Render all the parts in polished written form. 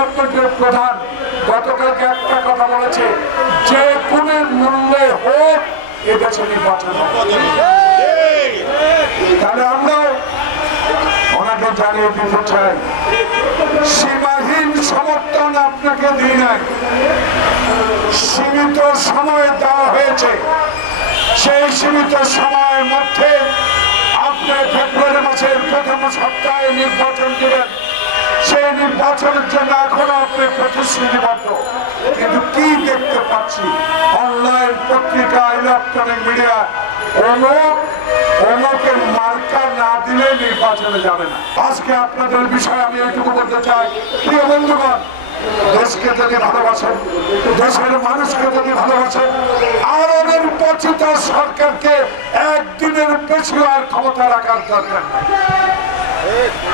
ডিপার্টমেন্টের প্রধান গতকালকে একটা কথা বলেছে, যে কোনো মূল্যে হোক এদেশে নির্বাচন হবে। তাহলে আমরা ওনাকে জানিয়ে দিতে চাই, সীমাহীন সমর্থন আপনাকে দিই নাই, সীমিত সময় দেওয়া হয়েছে। সেই সীমিত সময়ের মধ্যে আপনি ফেব্রুয়ারি মাসের প্রথম সপ্তাহে নির্বাচন দিবেন। সেই নির্বাচনের জন্য এখনো আপনি প্রতিশ্রুতিবদ্ধ, কিন্তু কি দেখতে পাচ্ছি অনলাইন পত্রিকা, ইলেকট্রনিক মিডিয়া, অমুকের মার্কা না দিলে নির্বাচনে যাবে না। আজকে আপনাদের বিষয়ে আমি এইটুকু বলতে চাই, প্রিয় বন্ধুগণ, দেশকে যদি ভালোবাসেন, দেশের মানুষকে যদি ভালোবাসেন, আর নির্বাচিত সরকারকে একদিনের বেশি আর ক্ষমতা রাখার দরকার নাই।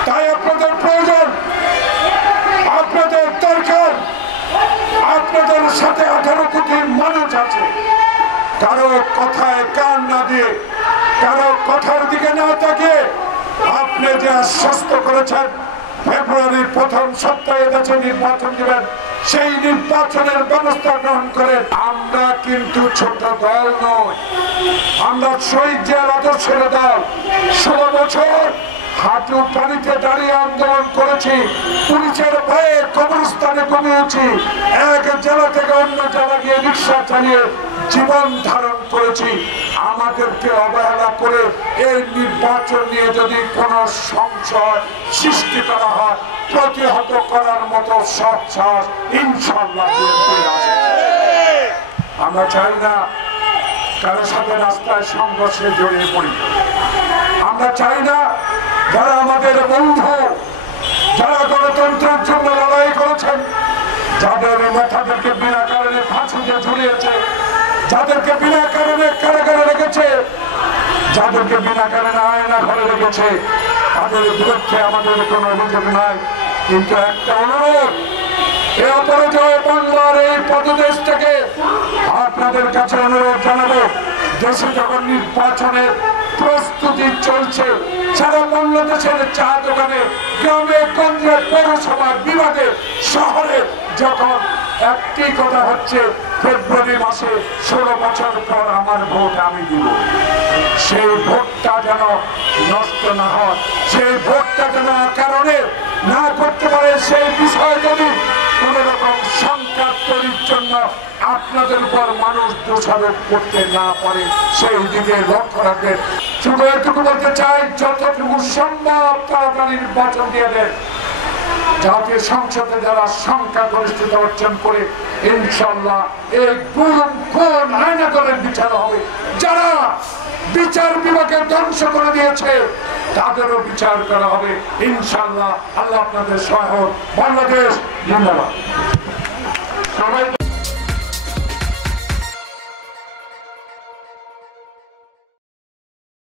তাই আপনাদের প্রয়োজন, আপনাদের দরকার, আপনাদের সাথে 18 কোটি মানুষ আছে। কারো কথায় কান না দিয়ে, কারো কথার দিকে না তাকিয়ে আপনি যে আশ্বস্ত করেছেন ফেব্রুয়ারির প্রথম সপ্তাহে দেশে নির্বাচন দিবেন, সেই নির্বাচনের ব্যবস্থা গ্রহণ করেন। আমরা কিন্তু ছোট দল নই, আমরা শহীদ জিয়ার আদর্শের দল। 16 বছর হাঁটু পানিতে দাঁড়িয়ে আন্দোলন করেছি, পুলিশের ভয়ে কবরস্থানে ঘুমিয়েছি, এক জেলা থেকে অন্য জেলা গিয়ে রিক্সা চালিয়ে জীবন ধারণ করেছি। আমাদেরকে অবহেলা করে এই নির্বাচন নিয়ে যদি কোনো সংশয় সৃষ্টি করা হয়, প্রতিহত করার মতো সব সাহস ইনশাআল্লাহ আছে। আমরা চাই না কারো সাথে রাস্তায় সংঘর্ষে জড়িয়ে পড়ি। আমরা চাই না যারা আমাদের বন্ধু, যারা গণতন্ত্রের জন্য লড়াই করেছেন, যাদের নেতাদেরকে বিনা কারণে ফাঁসিতে ঝুলিয়েছে, যাদেরকে বিনা কারণে কারাগারে রেখেছে, যাদেরকে বিনা কারণে আয়না ঘরে রেখেছে, তাদের বিরুদ্ধে আমাদের কোনো অভিযোগ নাই। কিন্তু একটা অনুরোধ, এই অপরাজয় বাংলার এই পদদেশ থেকে আপনাদের কাছে অনুরোধ জানাবো, দেশে যখন নির্বাচনের প্রস্তুতি চলছে, সারা বাংলাদেশের চা দোকানে, গ্রামে গঞ্জে, পৌরসভা, বিভাগে, শহরে যখন একটি কথা হচ্ছে, ফেব্রুয়ারি মাসে 16 বছর পর আমার ভোট আমি দিব, সেই ভোটটা যেন নষ্ট না হয়, সেই ভোটটা যেন কারণে না করতে পারে, সেই বিষয় যদি কোন রকম সংকট তৈরির জন্য আপনাদের উপর মানুষ দোষারোপ করতে না পারে, সেই দিকে লক্ষ্য রাখবেন। শুধু এটুকু বলতে চাই, যতটুকু সম্ভব তাড়াতাড়ি নির্বাচন দিয়ে দেন, জাতীয় সংসদে যারা সংখ্যাগরিষ্ঠতা অর্জন করে ইনশাআল্লাহ এই কোন আইনাগরের বিচার হবে। যারা বিচার বিভাগে ধ্বংস করে দিয়েছে তাদেরও বিচার করা হবে ইনশাআল্লাহ। আল্লাহ আপনাদের সহায় হোক। বাংলাদেশ জিন্দাবাদ। সবাই